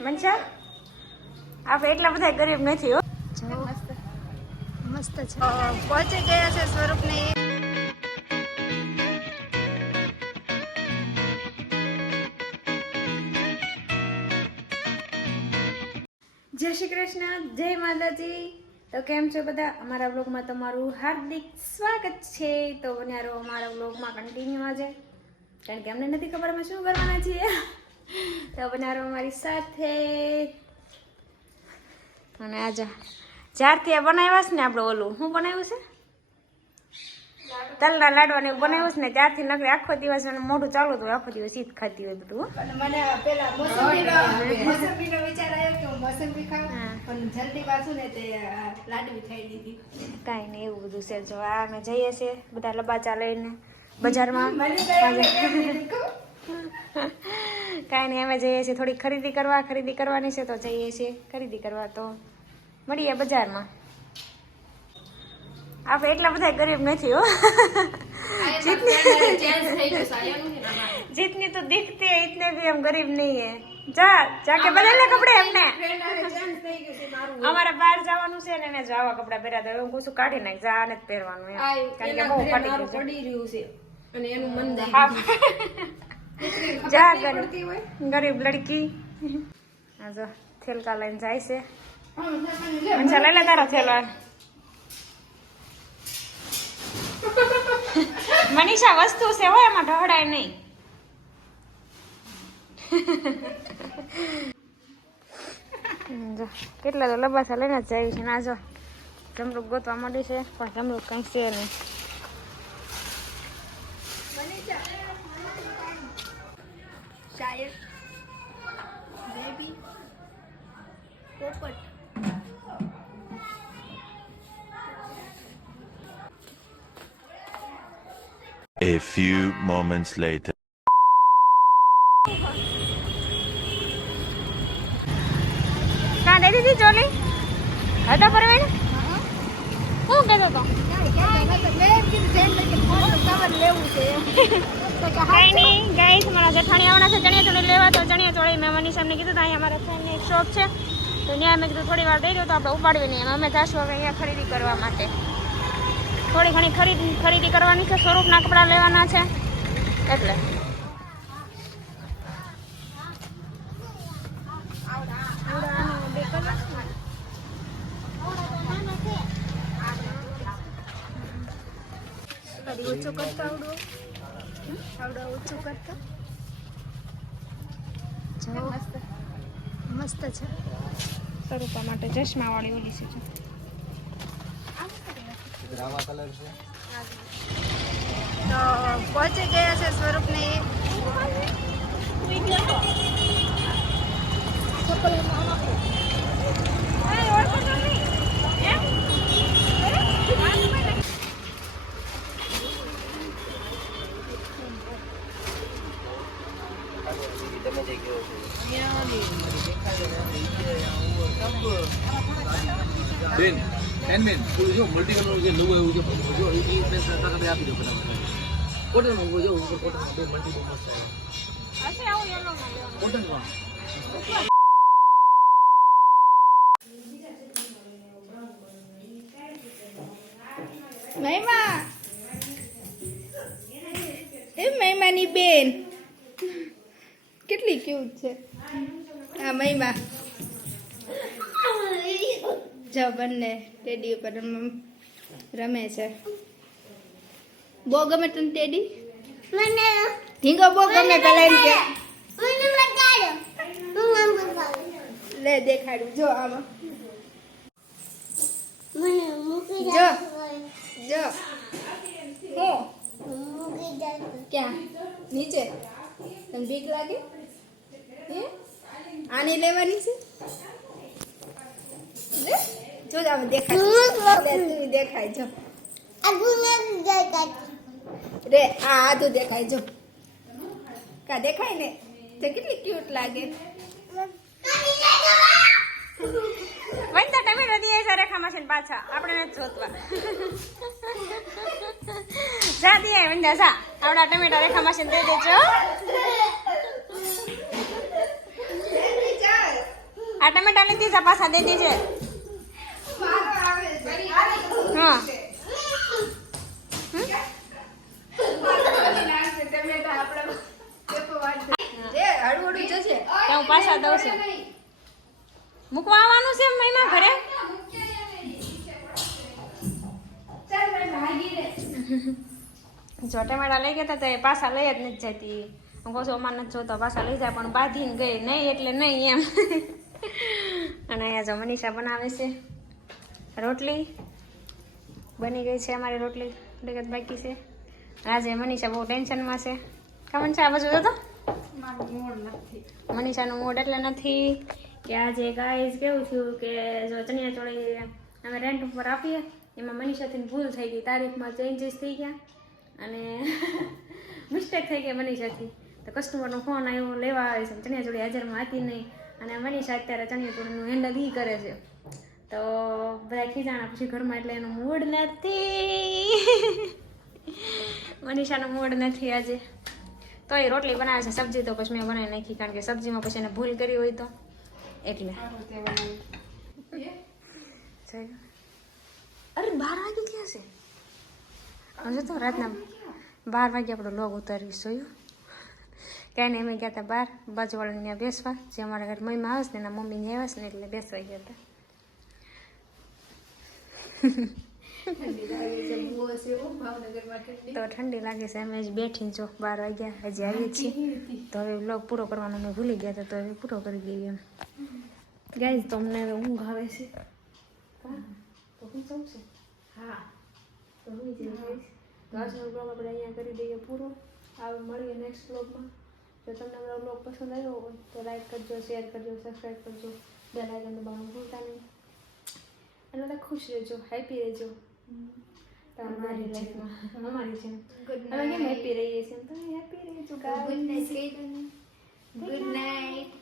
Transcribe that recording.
મનસા આપણે એટલા બધા ગરીબ નથી હો. મસ્ત છે. પહોંચી ગયા છે સ્વરૂપની જય શ્રી કૃષ્ણ જય માતાજી. તો કેમ છો બધા? અમારા બ્લોગમાં તમારું હાર્દિક સ્વાગત છે. તો બન્યારો અમારા બ્લોગમાં કન્ટિન્યુ આજે. કારણ કે અમને નથી ખબર અમે શું કરવાના છીએ. તો બન્યારો અમારી સાથે. અને આજે જ્યારથી આ બનાવ્યા છે ને આપણે ઓલું શું બનાવ્યું છે? તલના લાડવાને એવું બનાવ્યું છે ને ત્યારથી નકરી આખો દિવસ અને મોઢું ચાલુ હતું આખો દિવસ ઈ જ ખાતી હોય બધું મને પેલા મોસંબીનો મોસંબીનો વિચાર આવ્યો કે હું મોસંબી ખાઉં પણ જલ્દી પાછું ને તે લાડવી ખાઈ લીધી. કાંઈ નહીં એવું બધું છે. જો આ અમે જઈએ છીએ બધા લબાચા લઈને બજારમાં. કાંઈ નહીં અમે જઈએ છીએ થોડી ખરીદી કરવા ખરીદી કરવાની છે તો જઈએ છીએ ખરીદી કરવા તો. મળીએ બજારમાં. આપણે એટલા બધા ગરીબ નથી હો. જીતની તો દીખતી હે ઇતને ભી હમ ગરીબ નહીં હે. જા જાકે બદલે કપડે એમને. અમારે બહાર જવાનું છે ને એને જાવા કપડા પહેર્યા તો હું કુછું કાઢી નાખ જા આને જ પહેરવાનું કારણ કે બહુ પડી રહ્યું છે. અને એનું મન જા ગરીબ લડકી જો થેલકા લઈને જાય છે. હા. મનસા લઈ લે તારો થેલો. મનીષા વસ્તુ છે હોય એમાં ઢહડાય નહીં. જો કેટલા તો લબાસા લઈને જ જાય છે ના જો જમરૂક ગોતવા મળી છે પણ જમરૂક કંઈ છે નહીં. શાયર Baby Popat. A few moments later. કાં દઈ દીધી ચોલી. હતા પરવીણ શું કહેતો હતો કાંઈ નહીં ગાઈસ મારા જઠાણી આવવાના છે, ચણિયા લેવા. તો ચણિયા ચોળી મેં મનીષ કીધું અહીંયા મારા ફ્રેન્ડની એક છે. તો ત્યાં મેં કીધું, થોડી વાર દઈ દો તો આપણે ઉપાડવી અમે હવે અહીંયા ખરીદી કરવા માટે. થોડી ઘણી ખરીદી ખરીદી કરવાની છે, સ્વરૂપના કપડાં લેવાના છે. એટલે. ઓછો કરતા આવડો. આવડો ઓછું કરતો. મસ્ત? છે. સ્વરૂપા માટે ચશ્માવાળી ઓલી છે તો પહોંચી ગયા છે સ્વરૂપને. બેન બેન બેન પેલું જો મલ્ટી કલર જે નવું એવું છે, જો, એ બેન સરકાર તમે આપી દો ફટાફટ. કોટનમાં જો ઉપર કોટન બે મલ્ટી બહુ મસ્ત છે. કોટનમાં મહિમા કેટલી ક્યુટ છે. આ મહિમા. જો બંને ટેડી ઉપર રમે છે. બહુ ગમે તને ટેડી ઢીંગો બહુ ગમે પેલા એમ કે. લે દેખાડું. જો આમાં. જો જો. હું. ક્યાં? નીચે? તને બીક લાગે? આની લેવાની છે? જો આમ દેખાય. તું દેખાય જો. રે આ આધું દેખાય જો. કા દેખાય ને? તો કેટલી ક્યુટ લાગે. વનતા ટમેટો દીએ છે રેખામાં છે પાછા. આપણે નથી જોતવા. જા દીએ વંદા જા. આવડા ટમેટા રેખામાં છે દે દેજો ચાલ આ ટમેટા લીધી છે પાછા દે દીજે હા. તો હું પાછા દઉં છું. મૂકવા આવવાનું છે મહિમા ઘરે? જો ટમેટા લઈ ગયા હતા પાછા લઈ જ નથી જતી. હું કહું છું અમારે નથી જોતો પાછા લઈ જાય પણ બાંધીને ગઈ. નહીં એટલે નહીં એમ. અને અહીંયા જો મનીષા બનાવે છે. રોટલી બની ગઈ છે અમારી રોટલી. થોડીક બાકી છે. આજે મનીષા બહુ ટેન્શનમાં છે. કેમન છે આ બાજુ તો મનીષાનું મૂડ એટલે નથી કે આજે ગાઈઝ કેવું થયું કે જો ચણિયા ચોળી અમે રેન્ટ ઉપર આપીએ એમાં મનીષાથી ભૂલ થઈ ગઈ. તારીખમાં ચેન્જીસ થઈ ગયા. અને મિસ્ટેક થઈ ગઈ મનીષાથી તો કસ્ટમરનો ફોન આવ્યો લેવા આવે છે. ચણિયા ચોળી હાજરમાં હતી નહીં. અને મનીષા અત્યારે ચણિયાચોળીનું હેન્ડલ ઈ કરે છે. તો બધા ખીજાણા પછી ઘરમાં એટલે એનું મૂડ નથી. મનીષાનું મૂડ નથી આજે. તો એ રોટલી બનાવે છે સબ્જી તો પછી મેં બનાવી નાખી કારણ કે સબ્જીમાં પછી એને ભૂલ કરી હોય તો. એટલે. અરે બાર વાગે ક્યાં છે? તો રાતના બાર વાગે આપણો લોગ ઉતારીશ, જોયું? નહીં અમે ગયા હતા બાર બાજુવાળાને ત્યાં બેસવા. જે અમારા ઘર મમ્મી આવે ને એના મમ્મી ત્યાં આવે છે ને એટલે બેસવા ગયા હતા તો ઠંડી લાગે છે અમે જ બેઠીને જો બાર વાગ્યા હજી આવીએ છીએ. તો હવે બ્લોગ પૂરો કરવાનો અમે ભૂલી ગયા હતા તો હવે પૂરો કરી દઈએ એમ. ગાઈઝ તો અમને હવે ઊંઘ આવે છે. તો હું છું હા તો હું જઈ તો આજનો બ્લોગ આપણે અહીંયા કરી દઈએ પૂરો. હવે મળીએ નેક્સ્ટ બ્લોગમાં જો તમને મારો બ્લોગ પસંદ આવ્યો હોય તો લાઈક કરજો શેર કરજો સબસ્ક્રાઈબ કરજો બેલ આઇકન દબાવવાનું ભૂલતા નહીં. અને બધા ખુશ રહેજો હેપી રહેજો. તમારી લાઈફમાં અમારી છે અમે કેમ હેપી રહીએ છીએ? તમે હેપી રહેજો ગુડ નાઈટ ગુડ નાઇટ